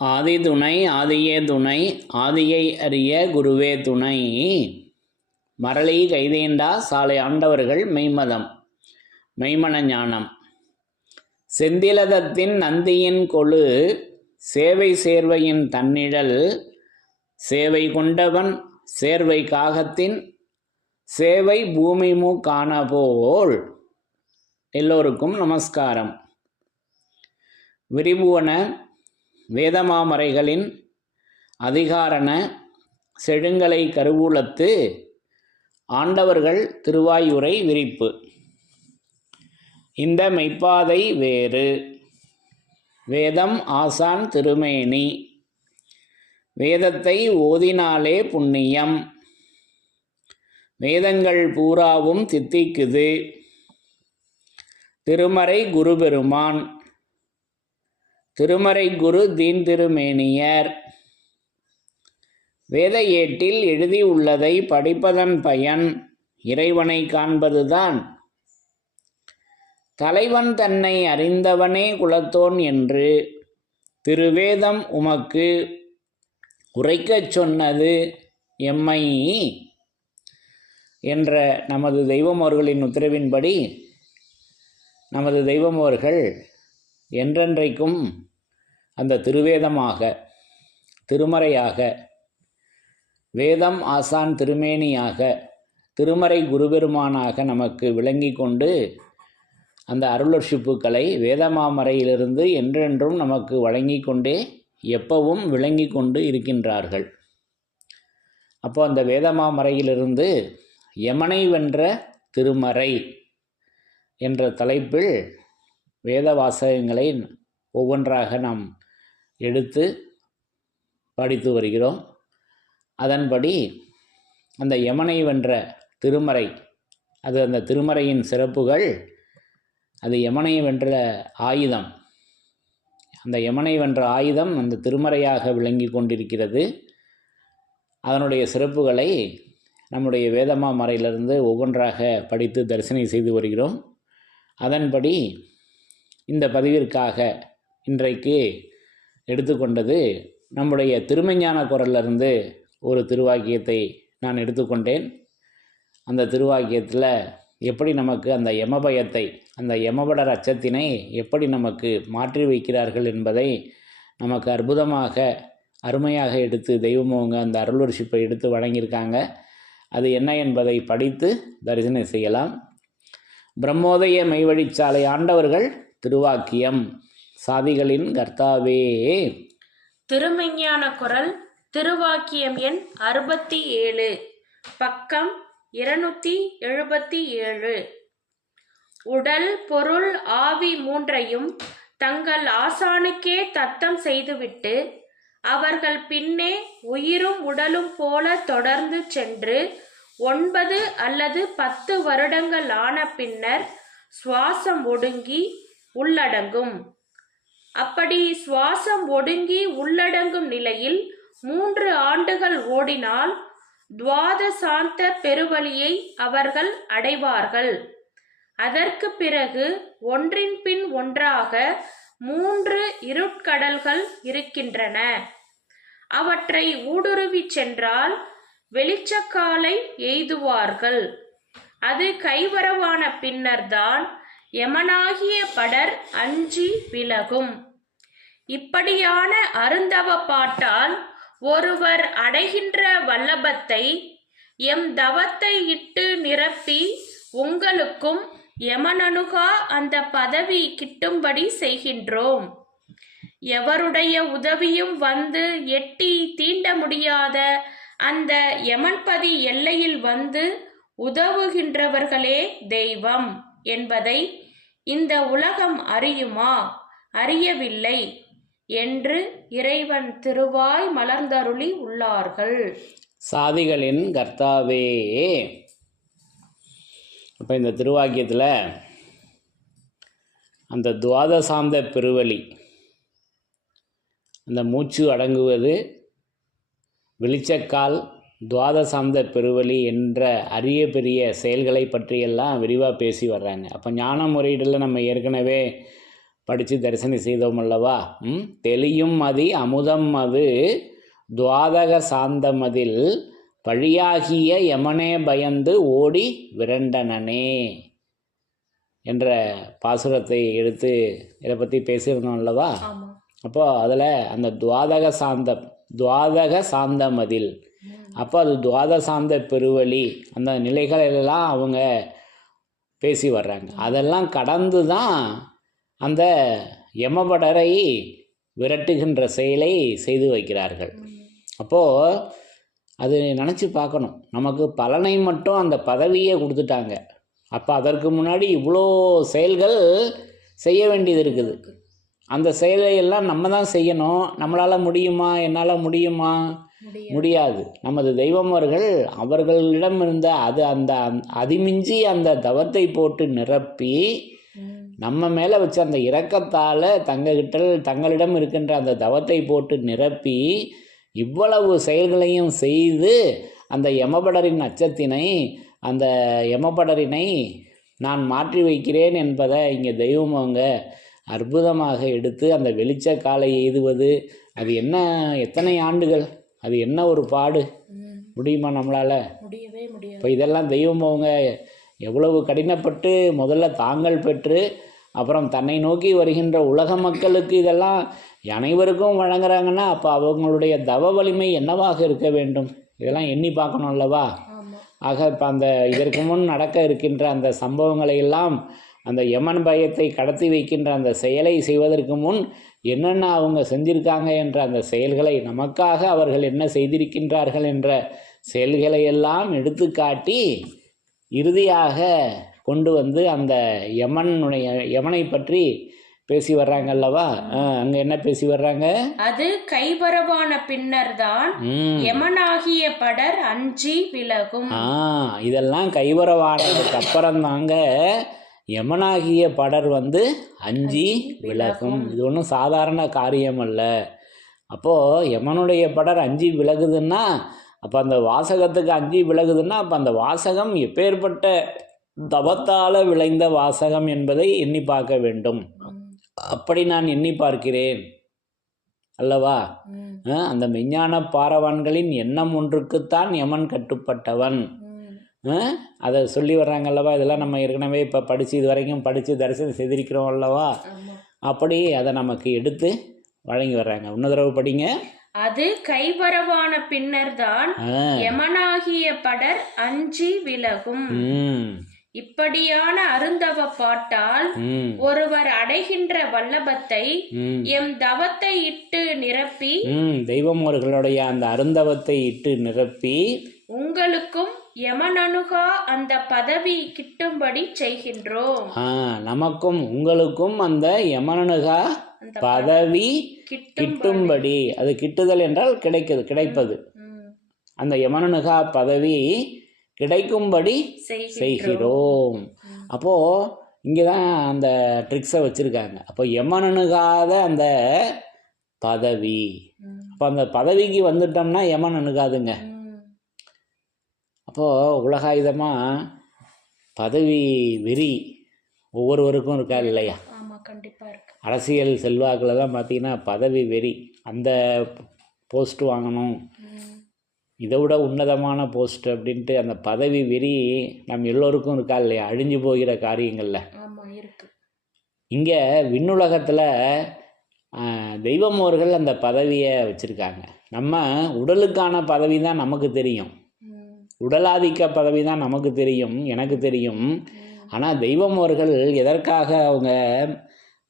ஆதி துணை ஆதியே துணை ஆதியை அறிய குருவே துணை. மரளி கைதேண்டா சாலை ஆண்டவர்கள் மெய்மதம் மெய்மன ஞானம். செந்திலதத்தின் நந்தியின் கொழு சேவை சேர்வையின் தன்னிழல் சேவை கொண்டவன் சேர்வை காகத்தின் சேவை பூமிமு காணபோல். எல்லோருக்கும் நமஸ்காரம். விரிபுவன வேதமாமறைகளின் அதிகாரண செழுங்கலை கருவூலத்து ஆண்டவர்கள் திருவாயுரை விரிப்பு. இந்த மெய்ப்பாதை வேறு வேதம் ஆசான் திருமேனி. வேதத்தை ஓதினாலே புண்ணியம். வேதங்கள் பூராவும் தித்திக்குது. திருமறை குரு பெருமான் திருமறை குரு தீன் திருமேனியர். வேத ஏட்டில் எழுதியுள்ளதை படிப்பதன் பயன் இறைவனை காண்பதுதான். தலைவன் தன்னை அறிந்தவனே குலத்தோன் என்று திருவேதம் உமக்கு உரைக்கச் சொன்னது எம்மை என்ற நமது தெய்வம் அவர்களின் உத்தரவின்படி நமது தெய்வம் அவர்கள் என்றென்றைக்கும் அந்த திருவேதமாக திருமறையாக வேதம் ஆசான் திருமேனியாக திருமறை குருபெருமானாக நமக்கு விளங்கி கொண்டு அந்த அருளர்ஷிப்புக்களை வேதமாமறையிலிருந்து என்றென்றும் நமக்கு வழங்கி கொண்டே எப்பவும் விளங்கி கொண்டு இருக்கின்றார்கள். அப்போ அந்த வேதமாமறையிலிருந்து யமனை வென்ற திருமறை என்ற தலைப்பில் வேத வாசகங்களை ஒவ்வொன்றாக நாம் எடுத்து படித்து வருகிறோம். அதன்படி அந்த யமனை வென்ற திருமறை, அது அந்த திருமறையின் சிறப்புகள், அது யமனை வென்ற ஆயுதம். அந்த யமனை வென்ற ஆயுதம் அந்த திருமறையாக விளங்கி கொண்டிருக்கிறது. அதனுடைய சிறப்புகளை நம்முடைய வேதமாமறையிலிருந்து ஒவ்வொன்றாக படித்து தரிசனை செய்து வருகிறோம். அதன்படி இந்த பதிவிற்காக இன்றைக்கு எடுத்துக்கொண்டது நம்முடைய திருமெஞ்ஞான குரலிலிருந்து ஒரு திருவாக்கியத்தை நான் எடுத்துக்கொண்டேன். அந்த திருவாக்கியத்தில் எப்படி நமக்கு அந்த யமபயத்தை, அந்த யமபடர் அச்சத்தினை எப்படி நமக்கு மாற்றி வைக்கிறார்கள் என்பதை நமக்கு அற்புதமாக அருமையாக எடுத்து தெய்வமவங்க அந்த அருள்வர்ஷிப்பை எடுத்து வழங்கியிருக்காங்க. அது என்ன என்பதை படித்து தரிசனை செய்யலாம். பிரம்மோதய மெய்வழிச்சாலை ஆண்டவர்கள் திருவாக்கியம். சாதிகளின் கர்த்தாவே. திருமெஞ்ஞான குரல் திருவாக்கியம் எண் 67, பக்கம் 277. உடல் பொருள் ஆவி மூன்றையும் தங்கள் ஆசானுக்கே தத்தம் செய்துவிட்டு அவர்கள் பின்னே உயிரும் உடலும் போல தொடர்ந்து சென்று 9 அல்லது 10 வருடங்கள் ஆன பின்னர் சுவாசம் ஒடுங்கி உள்ளடங்கும். அப்படி சுவாசம் ஒடுங்கி உள்ளடங்கும் நிலையில் 3 ஆண்டுகள் ஓடினால் துவாதசாந்த பெருவழியை அவர்கள் அடைவார்கள். அதற்கு பிறகு ஒன்றின் பின் ஒன்றாக 3 இருட்கடல்கள் இருக்கின்றன. அவற்றை ஊடுருவி சென்றால் வெளிச்சக்காலை எய்துவார்கள். அது கைவரவான பின்னர்தான் யமனாகிய படர் அஞ்சி விலகும். இப்படியான அருந்தவ பாட்டால் ஒருவர் அடைகின்ற வல்லபத்தை எம் தவத்தை இட்டு நிரப்பி உங்களுக்கும் யமனனுகா அந்த பதவி கிட்டும்படி செய்கின்றோம். எவருடைய உதவியும் வந்து எட்டி தீண்ட முடியாத அந்த யமன்பதி எல்லையில் வந்து உதவுகின்றவர்களே தெய்வம் என்பதை இந்த உலகம் அறியுமா, அறியவில்லை என்று இறைவன் திருவாய் மலர்ந்தருளி உள்ளார்கள். சாதிகளின் கர்த்தாவே. இப்போ இந்த திருவாக்கியத்தில் அந்த துவாதசாந்த பெருவழி, அந்த மூச்சு அடங்குவது, வெளிச்சக்கால், துவாதசாந்த பெருவழி என்ற அரிய பெரிய செயல்களை பற்றியெல்லாம் விரிவாக பேசி வர்றாங்க. அப்போ ஞான முறையீடில் நம்ம ஏற்கனவே படித்து தரிசனம் செய்தோம் அல்லவா. தெளியும் மதி அமுதம் அது துவாதக சாந்தமதில் பழியாகிய யமனே பயந்து ஓடி விரண்டனனே என்ற பாசுரத்தை எடுத்து இதை பற்றி பேசியிருந்தோம் அல்லவா. அப்போ அதில் அந்த துவாதக சாந்தமதில், அப்போ அது துவாதசாந்த பெருவழி, அந்த நிலைகளெல்லாம் அவங்க பேசி வர்றாங்க. அதெல்லாம் கடந்து தான் அந்த யமபடரை விரட்டுகின்ற செயலை செய்து வைக்கிறார்கள். அப்போது அது நினச்சி பார்க்கணும், நமக்கு பலனை மட்டும் அந்த பதவியே கொடுத்துட்டாங்க. அப்போ அதற்கு முன்னாடி இவ்வளோ செயல்கள் செய்ய வேண்டியது இருக்குது. அந்த செயலையெல்லாம் நம்ம தான் செய்யணும். நம்மளால் முடியுமா? என்னால் முடியுமா? முடியாது. நமது தெய்வமர்கள் அவர்களிடம் இருந்த அந்த அதிமிஞ்சி அந்த தவத்தை போட்டு நிரப்பி நம்ம மேலே வச்ச அந்த இரக்கத்தால் தங்களிடம் இருக்கின்ற அந்த தவத்தை போட்டு நிரப்பி இவ்வளவு செயல்களையும் செய்து அந்த யமபடரின் அச்சத்தினை, அந்த யமபடரினை நான் மாற்றி வைக்கிறேன் என்பதை இங்கே தெய்வம் அவங்க அற்புதமாக எடுத்து அந்த வெளிச்ச காலை எய்துவது. அது என்ன, எத்தனை ஆண்டுகள், அது என்ன ஒரு பாடு, முடியுமா நம்மளால்? முடியவே முடியாது. இப்போ இதெல்லாம் தெய்வம் அவங்க எவ்வளவு கடினப்பட்டு முதல்ல தாங்கள் பெற்று அப்புறம் தன்னை நோக்கி வருகின்ற உலக மக்களுக்கு இதெல்லாம் அனைவருக்கும் வழங்குறாங்கன்னா அப்போ அவங்களுடைய தவ வலிமை என்னவாக இருக்க வேண்டும்? இதெல்லாம் எண்ணி பார்க்கணும் அல்லவா. ஆக இப்போ இதற்கு முன் நடக்க இருக்கின்ற அந்த சம்பவங்களை எல்லாம், அந்த யமன் பயத்தை கடத்தி வைக்கின்ற அந்த செயலை செய்வதற்கு முன் என்னென்ன அவங்க செஞ்சிருக்காங்க என்ற அந்த செயல்களை, நமக்காக அவர்கள் என்ன செய்திருக்கின்றார்கள் என்ற செயல்களை எல்லாம் எடுத்து காட்டி இறுதியாக கொண்டு வந்து அந்த யமனை பற்றி பேசி வர்றாங்க அல்லவா. அங்க என்ன பேசி வர்றாங்க? அது கைவரவான பின்னர் தான் யமனாகிய படர் அஞ்சி விலகும். இதெல்லாம் கைவரவானதுக்கு அப்புறம் தாங்க யமனாகிய படர் அஞ்சி விலகும். இது ஒன்றும் சாதாரண காரியம் அல்ல. அப்போது யமனுடைய படர் அஞ்சி விலகுதுன்னா அப்போ அந்த வாசகத்துக்கு அஞ்சி விலகுதுன்னா அப்போ அந்த வாசகம் எப்பேற்பட்ட தவத்தால் விளைந்த வாசகம் என்பதை எண்ணி பார்க்க வேண்டும். அப்படி நான் எண்ணி பார்க்கிறேன் அல்லவா. அந்த மெஞ்ஞான பாரவான்களின் எண்ணம் ஒன்றுக்குத்தான் யமன் கட்டுப்பட்டவன். அதை சொல்லி வர்றாங்க அல்லவா. இதெல்லாம் நம்ம ஏற்கனவே இப்போ இது வரைக்கும் படித்து தரிசனம் செய்திருக்கிறோம் அல்லவா. அப்படி அதை நமக்கு எடுத்து வழங்கி வர்றாங்க. இன்னொரு படிங்க. அது கைவரவான பின்னர் தான் யமனாகிய படர் அஞ்சி விலகும். இப்படியான அருந்தவ பாட்டால் ஒருவர் அடைகின்ற வல்லபத்தை எம் தவத்தை இட்டு நிரப்பி, தெய்வம் அவர்களுடைய அந்த அருந்தவத்தை இட்டு நிரப்பி உங்களுக்கும் யமனனுகா அந்த பதவி கிட்டும்படி செய்கின்றோம். நமக்கும் உங்களுக்கும் அந்த யமனனுகா பதவி கிட்டும்படி, அது கிட்டுதல் என்றால் கிடைப்பது, அந்த யமனனுகா பதவி கிடைக்கும்படி செய்கிறோம். அப்போது இங்கே தான் அந்த ட்ரிக்ஸை வச்சுருக்காங்க. அப்போ யமனனுகாத அந்த பதவி, அப்போ அந்த பதவிக்கு வந்துட்டோம்னா யமன் அணுகாதுங்க. அப்போது உலகாயுதமாக பதவி வெறி ஒவ்வொருவருக்கும் இருக்கா இல்லையா? கண்டிப்பாக இருக்கு. அரசியல் செல்வாக்கில் தான் பார்த்தீங்கன்னா பதவி வெறி, அந்த போஸ்ட் வாங்கணும், இதை விட உன்னதமான போஸ்ட் அப்படின்ட்டு அந்த பதவி வெறி நம்ம எல்லோருக்கும் இருக்கா இல்லையா? அழிஞ்சு போகிற காரியங்களில் இருக்கு. இங்கே விண்ணுலகத்தில் தெய்வம் அவர்கள் அந்த பதவியை வச்சுருக்காங்க. நம்ம உடலுக்கான பதவி தான் நமக்கு தெரியும், உடலாதிக்க பதவி தான் நமக்கு தெரியும், எனக்கு தெரியும். ஆனால் தெய்வம் அவர்கள் எதற்காக அவங்க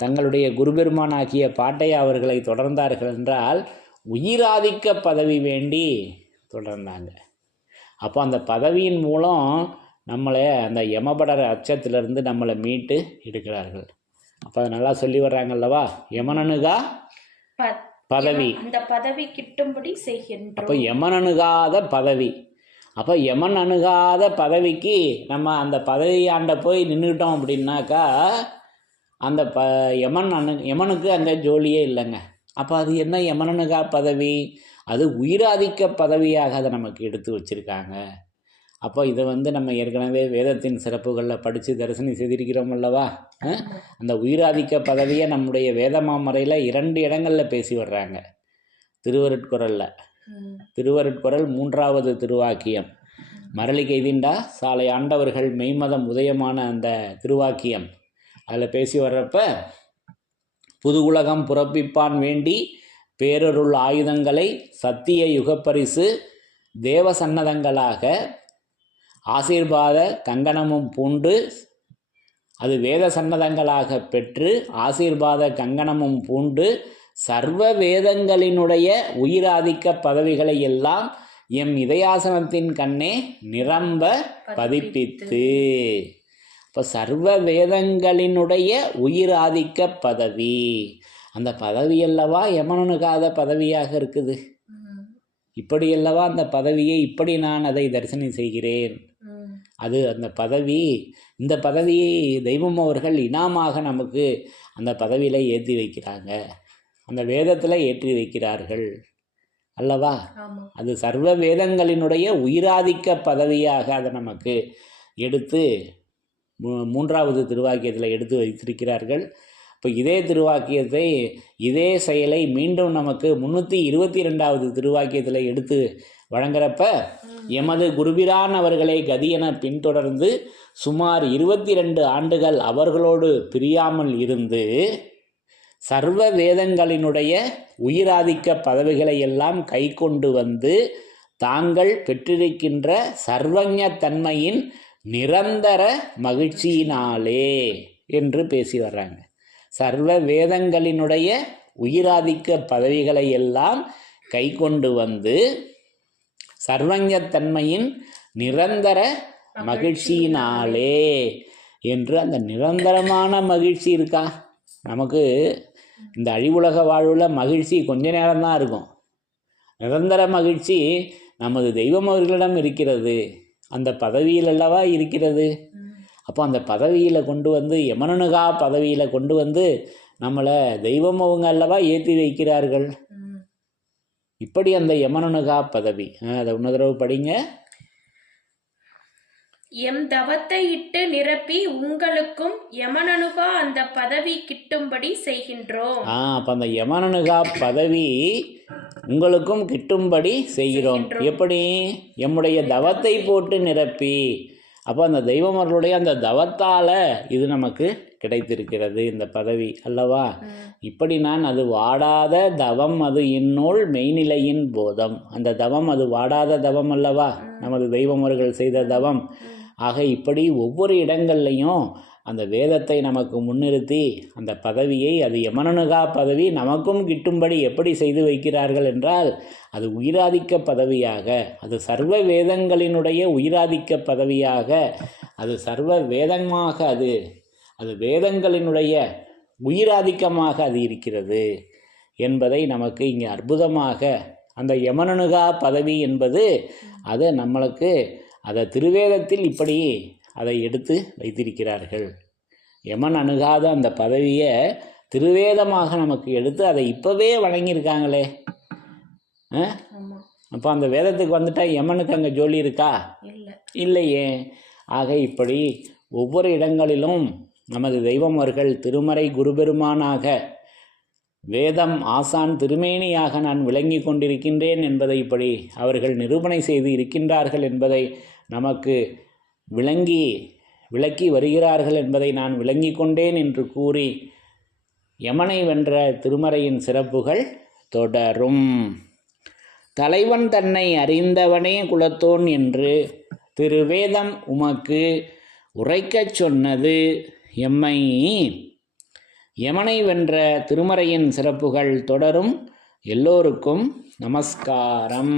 தங்களுடைய குருபெருமானாகிய பாட்டையா அவர்களை தொடர்ந்தார்கள் என்றால் உயிராதிக்க பதவி வேண்டி தொடர்ந்தாங்க. அப்போ அந்த பதவியின் மூலம் நம்மளை அந்த யமபடர அச்சத்திலிருந்து நம்மளை மீட்டு எடுக்கிறார்கள். அப்போ அதை நல்லா சொல்லி வர்றாங்க அல்லவா. யமனனுகா பதவி, அந்த பதவி கிட்டும்படி செய்கின்றோம். அப்போ யமனனுகாத பதவி, அப்போ யமன் அணுகாத பதவிக்கு நம்ம அந்த பதவியாண்ட போய் நின்றுக்கிட்டோம் அப்படின்னாக்கா அந்த யமனுக்கு அந்த ஜோலியே இல்லைங்க. அப்போ அது என்ன யமனனுகா பதவி? அது உயிராதிக்க பதவியாக அதை நமக்கு எடுத்து வச்சுருக்காங்க. அப்போ இதை நம்ம ஏற்கனவே வேதத்தின் சிறப்புகளில் படித்து தரிசனம் செய்திருக்கிறோம் அல்லவா. அந்த உயிராதிக்க பதவியை நம்முடைய வேதமாமறையில் 2 இடங்களில் பேசி வர்றாங்க. திருவருட்குறளில், திருவருட்குறள் 3வது திருவாக்கியம், மரளி கைதிண்டா சாலை ஆண்டவர்கள் மெய்மதம் உதயமான அந்த திருவாக்கியம், அதில் பேசி வர்றப்ப புது உலகம் புறப்பிப்பான் வேண்டி பேரருள் ஆயுதங்களை சத்திய யுகப்பரிசு தேவ சன்னதங்களாக ஆசீர்வாத கங்கணமும் பூண்டு, அது வேத சன்னதங்களாக பெற்று ஆசீர்வாத கங்கணமும் பூண்டு சர்வ வேதங்களினுடைய உயிராதிக்க பதவிகளை எல்லாம் எம் இதயாசனத்தின் கண்ணே நிரம்ப பதிப்பித்து. இப்போ சர்வ வேதங்களினுடைய உயிராதிக்க பதவி, அந்த பதவியல்லவா யமனனுகாத பதவியாக இருக்குது. இப்படியல்லவா அந்த பதவியை இப்படி நான் அதை தரிசனம் செய்கிறேன். அது அந்த பதவி, இந்த பதவியை தெய்வம் அவர்கள் இனாமாக நமக்கு அந்த பதவியில் ஏற்றி வைக்கிறாங்க, அந்த வேதத்தில் ஏற்றி வைக்கிறார்கள் அல்லவா. அது சர்வ வேதங்களினுடைய உயிராதிக்க பதவியாக அதை நமக்கு எடுத்து 3வது திருவாக்கியத்தில் எடுத்து வைத்திருக்கிறார்கள். இப்போ இதே திருவாக்கியத்தை, இதே செயலை மீண்டும் நமக்கு 322வது திருவாக்கியத்தில் எடுத்து வழங்குறப்ப, எமது குருபிரான் அவர்களை கதியென பின்தொடர்ந்து சுமார் 22 ஆண்டுகள் அவர்களோடு பிரியாமல் இருந்து சர்வ வேதங்களினுடைய உயிராதிக்க பதவிகளை எல்லாம் கை கொண்டு வந்து தாங்கள் பெற்றிருக்கின்ற சர்வஞ தன்மையின் நிரந்தர மகிழ்ச்சியினாலே என்று பேசி வர்றாங்க. சர்வ வேதங்களினுடைய உயிராதிக்க பதவிகளை எல்லாம் கை கொண்டு வந்து சர்வஞத்தன்மையின் நிரந்தர மகிழ்ச்சியினாலே என்று, அந்த நிரந்தரமான மகிழ்ச்சி இருக்கா நமக்கு. இந்த அழிவுலக வாழ்வில் மகிழ்ச்சி கொஞ்ச நேரம்தான் இருக்கும். நிரந்தர மகிழ்ச்சி நமது தெய்வம் அவர்களிடம் இருக்கிறது, அந்த பதவியில் அல்லவா இருக்கிறது. அப்போ அந்த பதவியில் கொண்டு வந்து, யமனனுகா பதவியில் கொண்டு வந்து நம்மளை தெய்வம் அவங்க அல்லவா ஏற்றி வைக்கிறார்கள். இப்படி அந்த யமனனுகா பதவி, அதை இன்னொரு தடவை படிங்க. எம் தவத்தை இட்டு நிரப்பி உங்களுக்கும் யமனனுகா அந்த பதவி கிட்டும்படி செய்கின்றோம். அப்போ அந்த யமனனுகா பதவி உங்களுக்கும் கிட்டும்படி செய்கிறோம். எப்படி? எம்முடைய தவத்தை போட்டு நிரப்பி. அப்போ அந்த தெய்வமர்களுடைய அந்த தவத்தால் இது நமக்கு கிடைத்திருக்கிறது இந்த பதவி அல்லவா. இப்படி நான் அது வாடாத தவம், அது இந்நூல் மெய்நிலையின் போதம். அந்த தவம் அது வாடாத தவம் அல்லவா, நமது தெய்வமர்கள் செய்த தவம். ஆக இப்படி ஒவ்வொரு இடங்கள்லையும் அந்த வேதத்தை நமக்கு முன்னிறுத்தி அந்த பதவியை, அது யமனனுகா பதவி நமக்கும் கிட்டும்படி எப்படி செய்து வைக்கிறார்கள் என்றால், அது உயிராதிக்க பதவியாக, அது சர்வ வேதங்களினுடைய உயிராதிக்க பதவியாக, அது சர்வ வேதமாக, அது வேதங்களினுடைய உயிராதிக்கமாக அது இருக்கிறது என்பதை நமக்கு இங்கே அற்புதமாக அந்த யமனனுகா பதவி என்பது அது நம்மளுக்கு அதை திருவேதத்தில் இப்படி அதை எடுத்து வைத்திருக்கிறார்கள். யமன் அணுகாத அந்த பதவியை திருவேதமாக நமக்கு எடுத்து அதை இப்போவே வழங்கியிருக்காங்களே. அப்போ அந்த வேதத்துக்கு வந்துட்டால் யமனுக்கு அங்கே ஜோலி இருக்கா? இல்லையே. ஆக இப்படி ஒவ்வொரு இடங்களிலும் நமது தெய்வம் அவர்கள் திருமறை குருபெருமானாக, வேதம் ஆசான் திருமேனியாக நான் விளங்கி கொண்டிருக்கின்றேன் என்பதை இப்படி அவர்கள் நிரூபணை செய்து இருக்கின்றார்கள் என்பதை நமக்கு விளக்கி வருகிறார்கள் என்பதை நான் விளங்கி கொண்டேன் என்று கூறி, யமனை வென்ற திருமறையின் சிறப்புகள் தொடரும். தலைவன் தன்னை அறிந்தவனே குலத்தோன் என்று திருவேதம் உமக்கு உரைக்கச் சொன்னது எம்மை. யமனை வென்ற திருமறையின் சிறப்புகள் தொடரும். எல்லோருக்கும் நமஸ்காரம்.